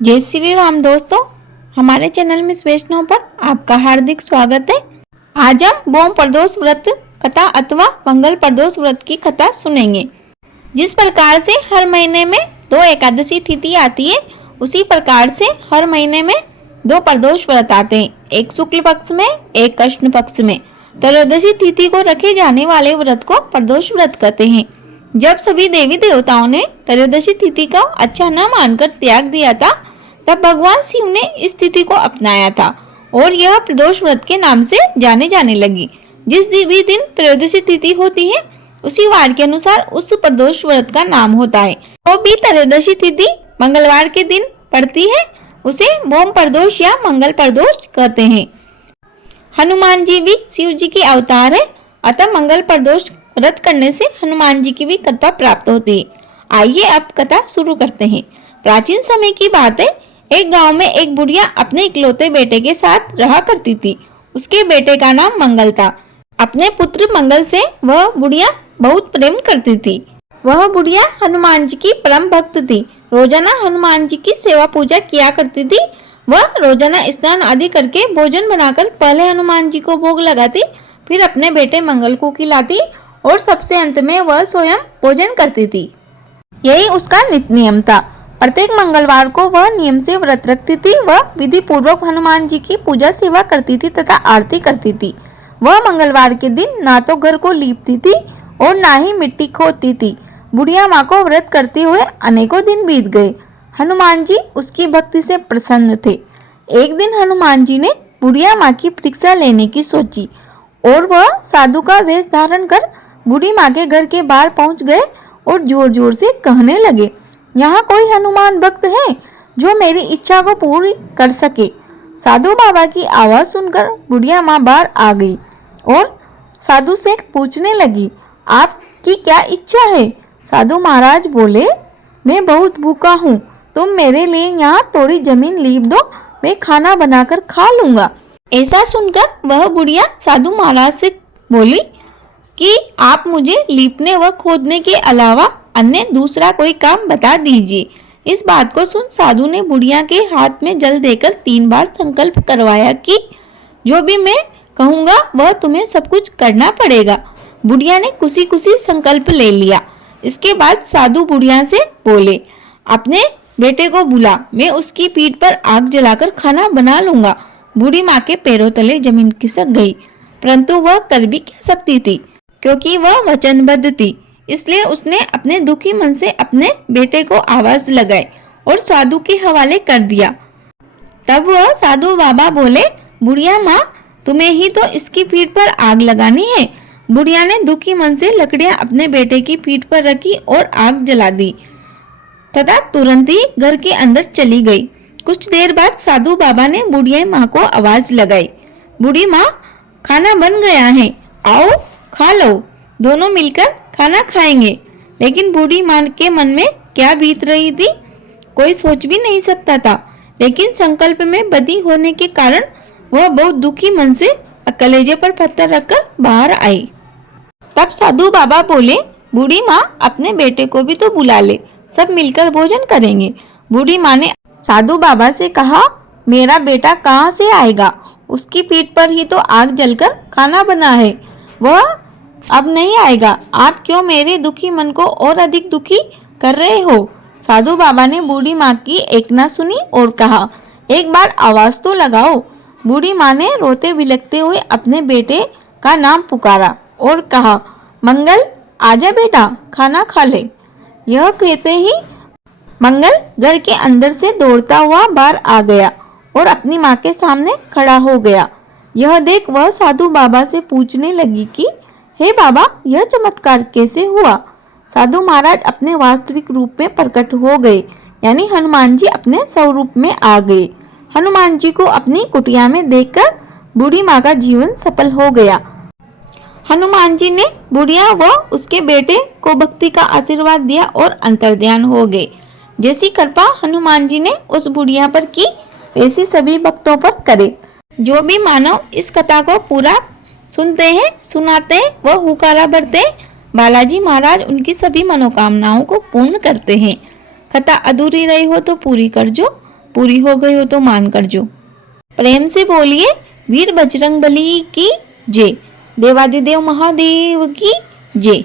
जय श्री राम दोस्तों, हमारे चैनल मिस वैष्णव पर आपका हार्दिक स्वागत है। आज हम भौम प्रदोष व्रत कथा अथवा मंगल प्रदोष व्रत की कथा सुनेंगे। जिस प्रकार से हर महीने में 2 एकादशी तिथि आती है, उसी प्रकार से हर महीने में 2 प्रदोष व्रत आते हैं, एक शुक्ल पक्ष में, एक कृष्ण पक्ष में। त्रयोदशी तिथि को रखे जाने वाले व्रत को प्रदोष व्रत कहते हैं। जब सभी देवी देवताओं ने त्रयोदशी तिथि का अच्छा न मानकर त्याग दिया था, तब भगवान शिव ने इस तिथि को अपनाया था और यह प्रदोष व्रत के नाम से जाने जाने लगी। जिस भी दिन त्रयोदशी तिथि होती है, उसी वार के अनुसार उस प्रदोष व्रत का नाम होता है। वो भी त्रयोदशी तिथि मंगलवार के दिन पड़ती है, उसे भौम प्रदोष या मंगल प्रदोष कहते हैं। हनुमान जी भी शिव जी के अवतार है, अतः मंगल प्रदोष व्रत करने से हनुमान जी की भी कृपा प्राप्त होती है। आइए अब कथा शुरू करते हैं। प्राचीन समय की बात है, एक गांव में एक बुढ़िया अपने इकलौते बेटे के साथ रहा करती थी। उसके बेटे का नाम मंगल था। अपने पुत्र मंगल से वह बुढ़िया बहुत प्रेम करती थी। वह बुढ़िया हनुमान जी की परम भक्त थी। रोजाना हनुमान जी की सेवा पूजा किया करती थी। वह रोजाना स्नान आदि करके भोजन बनाकर पहले हनुमान जी को भोग लगाती, फिर अपने बेटे मंगल को खिलाती और सबसे अंत में वह स्वयं भोजन करती थी। यही उसका नित्य नियम था। प्रत्येक मंगलवार को वह नियम से व्रत रखती थी। वह विधि पूर्वक हनुमान जी की पूजा सेवा करती थी तथा आरती करती थी। वह मंगलवार के दिन ना तो घर को लीपती थी और ना ही मिट्टी खोदती थी। बुढ़िया माँ को व्रत करते हुए अनेकों दिन बीत गए। हनुमान जी उसकी भक्ति से प्रसन्न थे। एक दिन हनुमान जी ने बुढ़िया माँ की परीक्षा लेने की सोची और वह साधु का वेश धारण कर बूढ़ी माँ के घर के बाहर पहुंच गए और जोर जोर से कहने लगे, यहाँ कोई हनुमान भक्त है जो मेरी इच्छा को पूरी कर सके। साधु बाबा की आवाज सुनकर बुढ़िया माँ बाहर आ गई और साधु से पूछने लगी, आपकी क्या इच्छा है? साधु महाराज बोले, मैं बहुत भूखा हूँ, तुम मेरे लिए यहाँ थोड़ी जमीन लीप दो, मैं खाना बनाकर खा लूंगा। ऐसा सुनकर वह बुढ़िया साधु महाराज से बोली कि आप मुझे लीपने व खोदने के अलावा अन्य दूसरा कोई काम बता दीजिए। इस बात को सुन साधु ने बुढ़िया के हाथ में जल देकर 3 बार संकल्प करवाया कि जो भी मैं कहूँगा वह तुम्हें सब कुछ करना पड़ेगा। बुढ़िया ने खुशी खुशी संकल्प ले लिया। इसके बाद साधु बुढ़िया से बोले, अपने बेटे को बुला, मैं उसकी पीठ पर आग जलाकर खाना बना लूंगा। बूढ़ी माँ के पैरों तले जमीन खिसक गई, परंतु वह कर भी क्या सकती थी, क्योंकि वह वचनबद्ध थी। इसलिए उसने अपने दुखी मन से अपने बेटे को आवाज लगाई और साधु के हवाले कर दिया। तब वह साधु बाबा बोले, बुढ़िया माँ, तुम्हें ही तो इसकी पीठ पर आग लगानी है। बुढ़िया ने दुखी मन से लकड़ियां अपने बेटे की पीठ पर रखी और आग जला दी तथा तुरंत ही घर के अंदर चली गई। कुछ देर बाद साधु बाबा ने बुढ़िया माँ को आवाज लगाई, बूढ़ी माँ, खाना बन गया है, आओ खा लो। दोनों मिलकर खाना खाएंगे। लेकिन बूढ़ी माँ के मन में क्या बीत रही थी, कोई सोच भी नहीं सकता था। लेकिन संकल्प में बदी होने के कारण वह बहुत दुखी मन से कलेजे पर पत्थर रखकर बाहर आई। तब साधु बाबा बोले, बूढ़ी माँ, अपने बेटे को भी तो बुला ले, सब मिलकर भोजन करेंगे। बूढ़ी माँ ने साधु बाबा से कहा, मेरा बेटा कहाँ से आएगा? उसकी पीठ पर ही तो आग जलकर खाना बना है, वह अब नहीं आएगा। आप क्यों मेरे दुखी मन को और अधिक दुखी कर रहे हो? साधु बाबा ने बूढ़ी माँ की एक ना सुनी और कहा, एक बार आवाज तो लगाओ। बूढ़ी माँ ने रोते बिलखते हुए अपने बेटे का नाम पुकारा और कहा, मंगल, आजा बेटा, खाना खा ले। यह कहते ही मंगल घर के अंदर से दौड़ता हुआ बाहर आ गया और अपनी माँ के सामने खड़ा हो गया। यह देख वह साधु बाबा से पूछने लगी कि हे बाबा, यह चमत्कार कैसे हुआ? साधु महाराज अपने वास्तविक रूप में प्रकट हो गए, यानी हनुमान जी अपने स्वरूप में आ गए। हनुमान जी को अपनी कुटिया में देखकर बूढ़ी माँ का जीवन सफल हो गया। हनुमान जी ने बुढ़िया व उसके बेटे को भक्ति का आशीर्वाद दिया और अंतर्ध्यान हो गए। जैसी कृपा हनुमान जी ने उस बुढ़िया पर की, वैसी सभी भक्तों पर करे। जो भी मानव इस कथा को पूरा सुनते हैं, सुनाते हैं व हुकारा भरते हैं, बालाजी महाराज उनकी सभी मनोकामनाओं को पूर्ण करते हैं। कथा अधूरी रही हो तो पूरी कर जो, पूरी हो गई हो तो मान कर जो। प्रेम से बोलिए वीर बजरंगबली की जय, देवादिदेव महादेव की जय।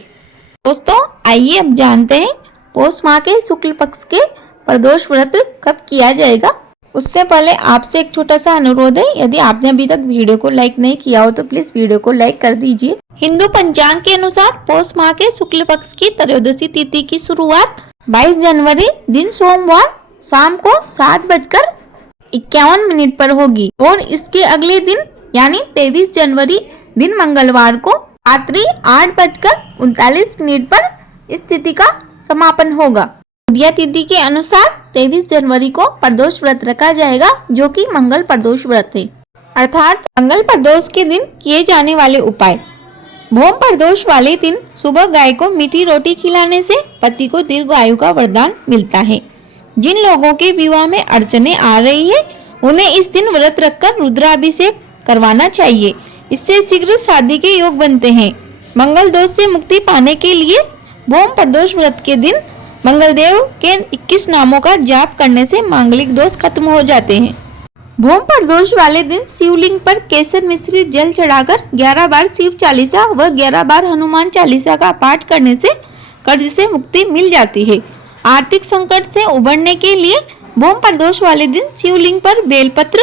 दोस्तों आइए अब जानते हैं पौष माह के शुक्ल पक्ष के प्रदोष व्रत कब किया जाएगा। उससे पहले आपसे एक छोटा सा अनुरोध है, यदि आपने अभी तक वीडियो को लाइक नहीं किया हो तो प्लीज वीडियो को लाइक कर दीजिए। हिंदू पंचांग के अनुसार पौष माह के शुक्ल पक्ष की त्रयोदशी तिथि की शुरुआत 22 जनवरी दिन सोमवार शाम को 7:51 पर होगी और इसके अगले दिन यानी 23 जनवरी दिन मंगलवार को रात्रि 8:39 पर इस तिथि का समापन होगा। उदया तिथि के अनुसार 23 जनवरी को प्रदोष व्रत रखा जाएगा जो कि मंगल प्रदोष व्रत है। अर्थात मंगल प्रदोष के दिन किए जाने वाले उपाय। भोम प्रदोष वाले दिन सुबह गाय को मीठी रोटी खिलाने से पति को दीर्घ आयु का वरदान मिलता है। जिन लोगों के विवाह में अड़चने आ रही है उन्हें इस दिन व्रत रखकर रुद्राभिषेक करवाना चाहिए, इससे शीघ्र शादी के योग बनते हैं। मंगल दोष से मुक्ति पाने के लिए भोम प्रदोष व्रत के दिन मंगलदेव के 21 नामों का जाप करने से मांगलिक दोष खत्म हो जाते हैं। भोम प्रदोष वाले दिन शिवलिंग पर केसर मिश्रित जल चढ़ाकर 11 बार शिव चालीसा व 11 बार हनुमान चालीसा का पाठ करने से कर्ज से मुक्ति मिल जाती है। आर्थिक संकट से उबरने के लिए भोम प्रदोष वाले दिन शिवलिंग पर बेलपत्र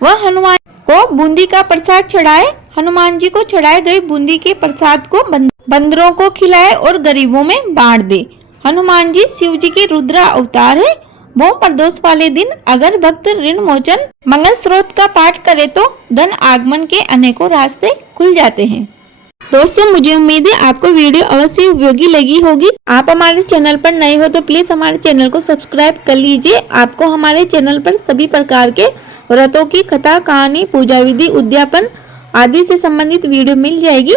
व हनुमान को बूंदी का प्रसाद चढ़ाए। हनुमान जी को चढ़ाए गए बूंदी के प्रसाद को बंदरों को खिलाए और गरीबों में बांट दे। हनुमान जी शिव जी के रुद्र अवतार है। भोम प्रदोष वाले दिन अगर भक्त ऋण मोचन मंगल स्रोत का पाठ करे तो धन आगमन के अनेकों रास्ते खुल जाते हैं। दोस्तों मुझे उम्मीद है आपको वीडियो अवश्य उपयोगी लगी होगी। आप हमारे चैनल पर नए हो तो प्लीज हमारे चैनल को सब्सक्राइब कर लीजिए। आपको हमारे चैनल पर सभी प्रकार के व्रतों की कथा, कहानी, पूजा विधि, उद्यापन आदि से संबंधित वीडियो मिल जाएगी।